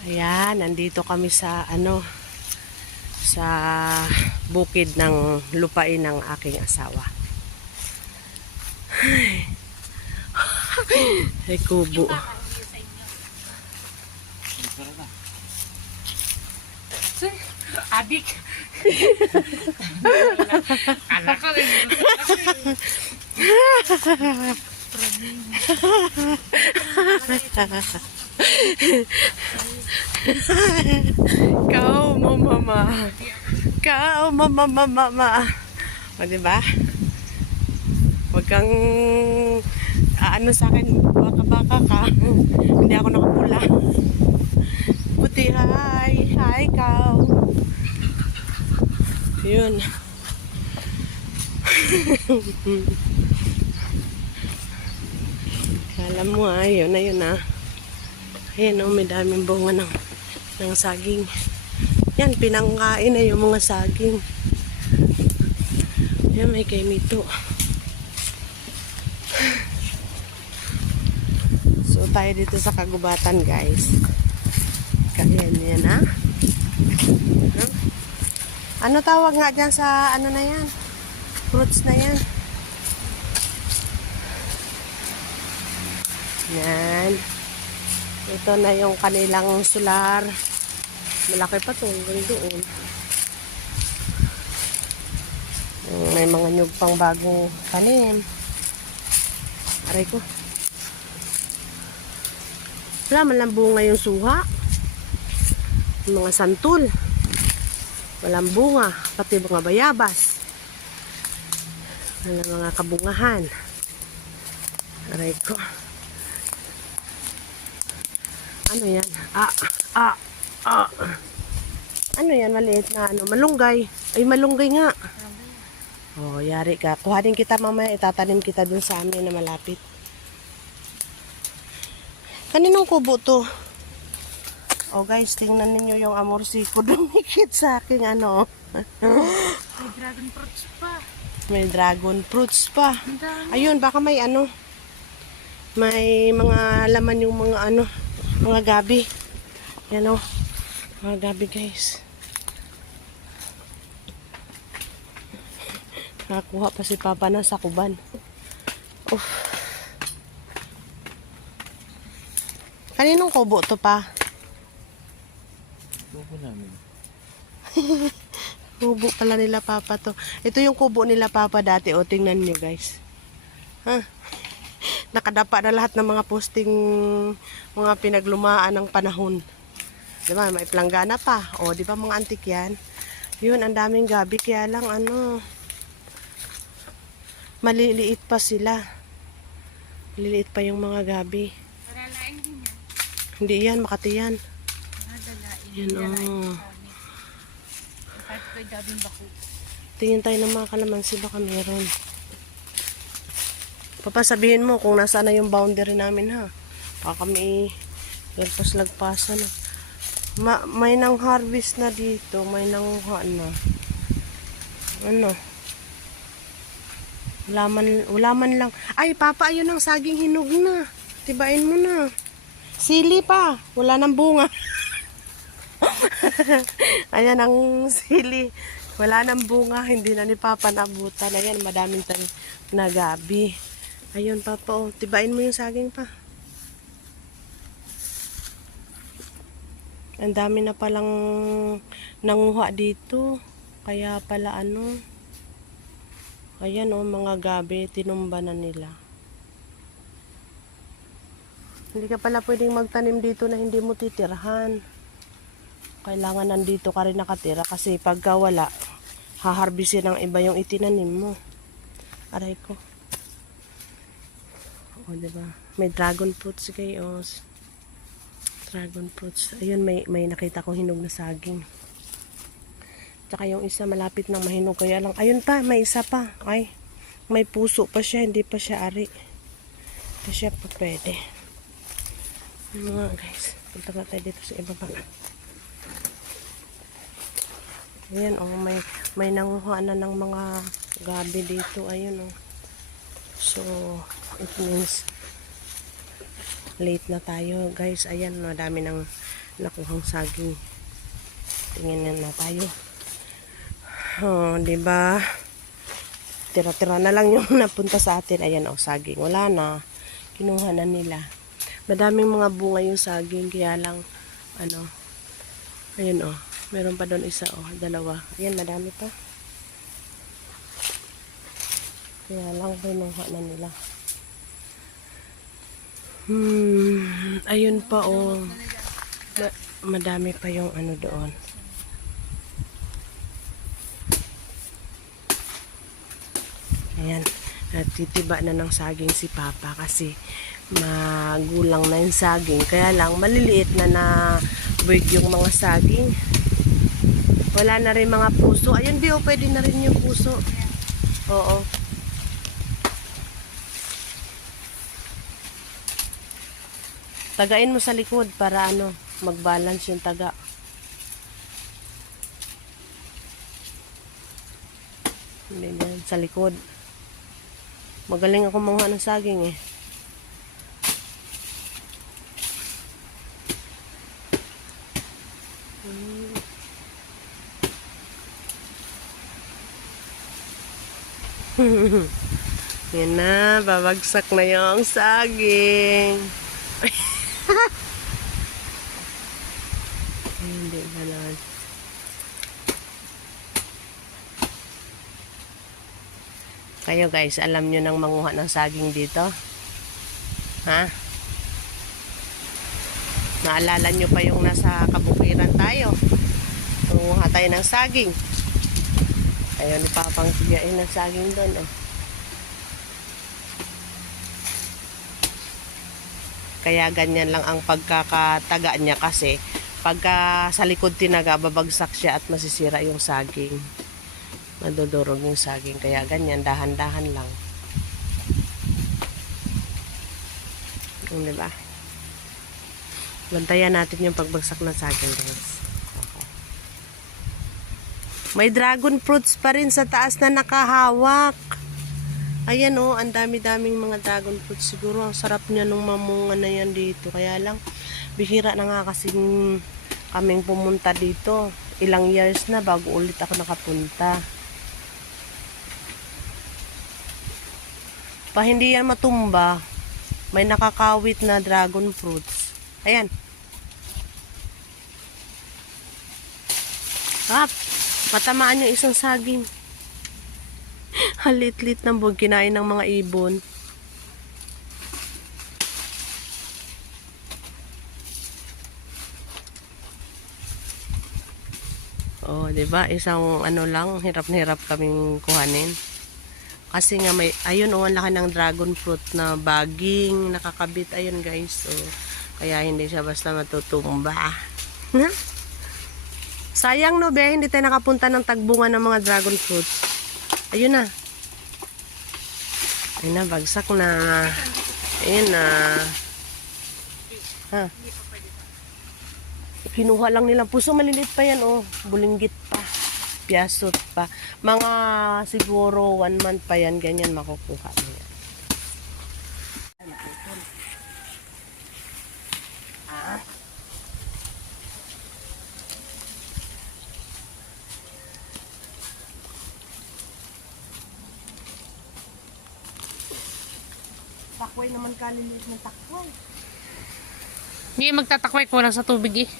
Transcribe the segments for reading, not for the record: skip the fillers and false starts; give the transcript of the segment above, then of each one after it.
Ayan, nandito kami sa sa bukid ng lupain ng aking asawa. Ay kubo. Adik. Kala ko rin. Kau mama. Kau mama. O diba? Huwag kang ano sa akin, baka ka. Hindi ako nakapula. Puti, hi. Hi, Kau. Yun. Alam mo yun na yun Ayan may daming bunga ng saging. Yan, pinangkain na yung mga saging. Yan, may kaimito. So, tayo dito sa kagubatan, guys. Ayan, yan Ano tawag nga dyan sa ano na yan? Fruits na yan. Yan. Ito na yung kanilang solar. Malaki pa ito. Hanggang doon. May mga nyug pang bagong tanim. Aray ko. Wala man lang bunga yung suha. Yung mga santol. Walang bunga. Pati mga bayabas. Walang mga kabungahan. Aray ko. Ano yan? Ano yan? Maliit na malunggay. Ay, malunggay nga. Oh, yari ka. Kuhanin kita mamaya. Itatanim kita dun sa amin na malapit. Kaninong kubo to? Oh guys, tingnan ninyo yung amorsiko. Dumikit sa aking May dragon fruits pa. May dragon fruits pa. Ayun, baka may may mga laman yung mga mga gabi. Yan mga gabi guys. Nakakuha pa si Papa ng sakuban. Kaninong kubo to pa? Kubo namin. Kubo pala nila Papa to. Ito yung kubo nila Papa dati. O, tingnan nyo guys. Nakadapa na lahat ng mga posting, mga pinaglumaan ng panahon. Diba? May planggana pa. O, di ba mga antik yan? Yun, ang daming gabi. Kaya lang, maliliit pa sila. Maliliit pa yung mga gabi. Paralain din yan. Hindi yan, Makati yan. Yan, Kahit ko'y gabing bako. Tingin tayo ng mga kalamansi, baka meron. Papasabihin mo kung nasaan na yung boundary namin baka kami lagpas-lagpasan may nang harvest na dito, may nanguha na. Wala man lang. Ay, Papa, ayun ang saging hinog na. Tibain mo na. Sili pa, wala nang bunga. Ayan ang sili. Wala nang bunga, hindi na ni Papa nabutan. Ayan, madaming na gabi. Ayun, Papa, tibain mo yung saging pa. Ang dami na palang nanguha dito. Kaya pala ayan mga gabi, tinumba na nila. Hindi ka pala pwedeng magtanim dito na hindi mo titirahan. Kailangan nandito ka rin nakatira kasi pagka wala, haharbisin ng iba yung itinanim mo. Aray ko. O, diba? May dragon fruits kayo. Dragon fruits. Ayun, may nakita kong hinog na saging. Tsaka yung isa malapit ng mahinog. Kaya lang, ayun pa, may isa pa. Ay, may puso pa siya. Hindi pa siya ari. Hindi siya pa pwede. Mga guys, punta nga tayo dito sa ibaba. Ayan, may nanguha na ng mga gabi dito. Ayun, So, it means late na tayo guys. Ayan, madami ng nakuhang saging. Tingnan na tayo. Oh, 'di ba? Tira-tira na lang yung napunta sa atin. Ayan, oh, saging. Wala na. Kinuha na nila. Madaming mga bunga yung saging, kaya lang, ano, ayan, oh. Meron pa doon isa, oh, dalawa. Ayan, madami pa. Kaya lang, kinuha na nila. Ayun pa, oh. Madami pa yung ano doon. Ayan, titiba na ng saging si Papa kasi magulang na yung saging. Kaya lang, maliliit na bird yung mga saging. Wala na rin mga puso. Ayun, Bio, pwede na rin yung puso. Oo. Tagain mo sa likod para ano, mag-balance yung taga. Ganyan, sa likod. Magaling ako manguha ng saging eh. Yan na, babagsak na yung saging. Hindi ba naman. Kayo guys, alam nyo nang manguha ng saging dito? Ha? Naalala nyo pa yung nasa kabukiran tayo? Manguha tayo ng saging. Ayun, ipapangsigain ng saging doon. Oh. Kaya ganyan lang ang pagkakataga niya kasi pagka sa likod tinaga, babagsak siya at masisira yung saging. Madudurog yung saging. Kaya ganyan, dahan-dahan lang. Diba? Bantayan natin yung pagbagsak ng saging, guys. Okay. May dragon fruits pa rin sa taas na nakahawak. Ayan oh, ang dami-daming mga dragon fruits. Siguro ang sarap niya nung mamunga na yan dito. Kaya lang, bihira na nga kasi kaming pumunta dito. Ilang years na bago ulit ako nakapunta. Pa hindi yan matumba, may nakakawit na dragon fruits. Ayan. Matamaan yung isang saging. Halit-lit ng buwag kinain ng mga ibon. Oh, 'di ba? Isang ano lang, hirap na hirap kaming kuhanin. Kasi nga may, ayun oh, ang laki ng dragon fruit na baging nakakabit. Ayun guys, oh. Kaya hindi siya basta matutumba. Sayang no, be, hindi tayo nakapunta ng tagbunga ng mga dragon fruit. Ayun na. Ayun na, bagsak na. Ayun na. Ha? Kinuha lang nilang puso, maliliit pa yan, oh. Bulinggit pa. Piyasot pa. Mga siguro 1 month pa yan, ganyan makukuha mo yan. Takway naman kaliliit ng takway. Hindi magtatakway, kulang sa tubig eh.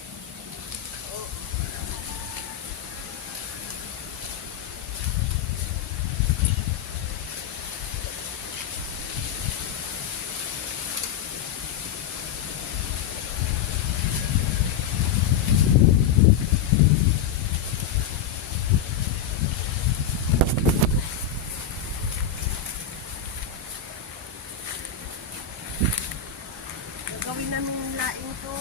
Gawin namin laing to.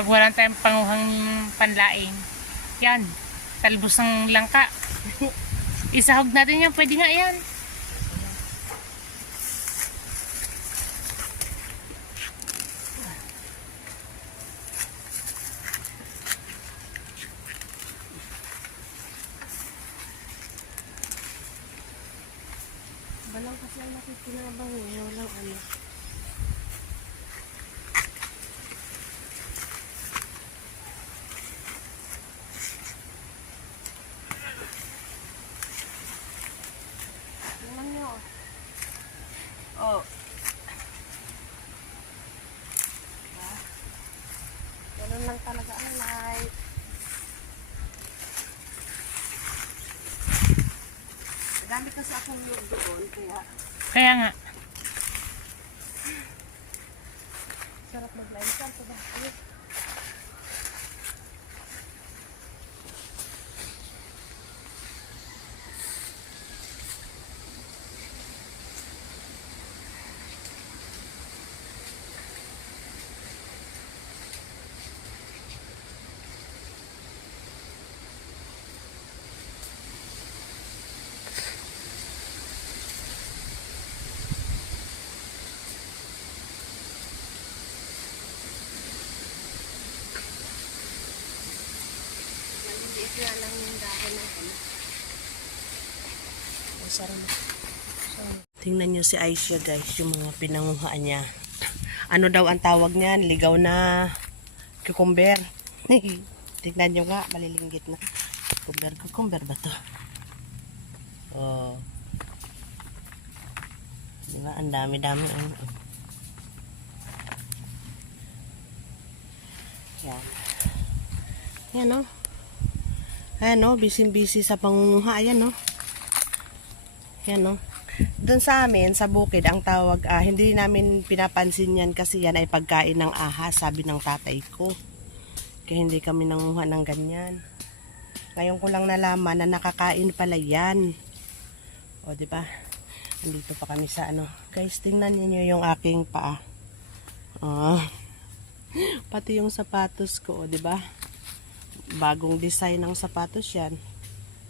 Pag wala tayong panguhang panlaing, yan, talbos ng langka. Isahog natin yan, pwede nga yan. Balang kasi ang nakikinabang eh. Walang ano. Tingnan nyo. Oh. Diba? Ganun lang talaga ang life. Madami kasi akong loob doon, Kaya nga. sarap mag-live sa bakit. Maliliit nga lang yung dahon ng ano. Masarap. Tingnan nyo si Aisha guys, yung mga pinanguhaan niya. Ano daw ang tawag niyan? Ligaw na cucumber. Tingnan nyo nga, malilinggit na. Cucumber ba to? Oh. Diba? Ang dami-dami. Yan. Yan o. Ayan o, busy-busy sa pangunguha. Ayan o. Yan o. Doon sa amin, sa bukid, ang tawag, hindi namin pinapansin yan kasi yan ay pagkain ng ahas, sabi ng tatay ko. Kaya hindi kami nanguha ng ganyan. Ngayon ko lang nalaman na nakakain pala yan. O, diba? Nandito pa kami sa ano. Guys, tingnan niyo yung aking paa. Pati yung sapatos ko, o, diba? Bagong design ng sapatos yan.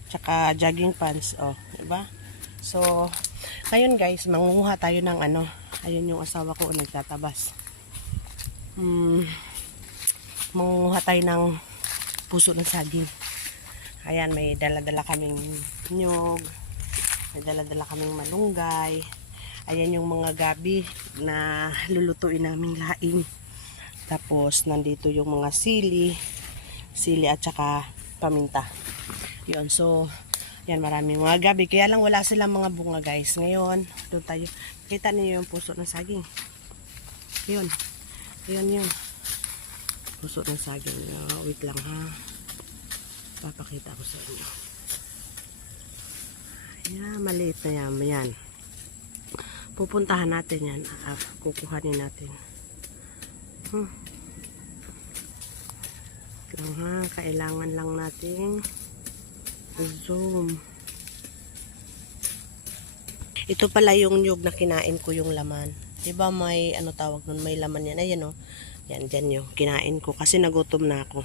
Tsaka jogging pants, o, diba? So, ngayon guys, mangunguha tayo ng ano. Ayun yung asawa ko, nagtatabas. Mangunguha tayo ng puso ng saging. Ayan, may dala-dala kaming nyog. May dala-dala kaming malunggay. Ayan yung mga gabi na lulutuin naming laing. Tapos, nandito yung mga sili at saka paminta. Yun, so, yan, maraming mga gabi. Kaya lang wala silang mga bunga guys. Ngayon, doon tayo. Kita niyo yung puso ng saging. Yun. Yun. Puso ng saging. Wait lang ha. Papakita ko sa inyo. Ayan, maliit na yan. Yan. Pupuntahan natin yan. Kukuhanin natin. Lang ha. Kailangan lang natin zoom. Ito pala yung nyug na kinain ko yung laman. Diba may ano tawag nun? May laman yan. Ayan o. Yan, dyan yung kinain ko. Kasi nagutom na ako.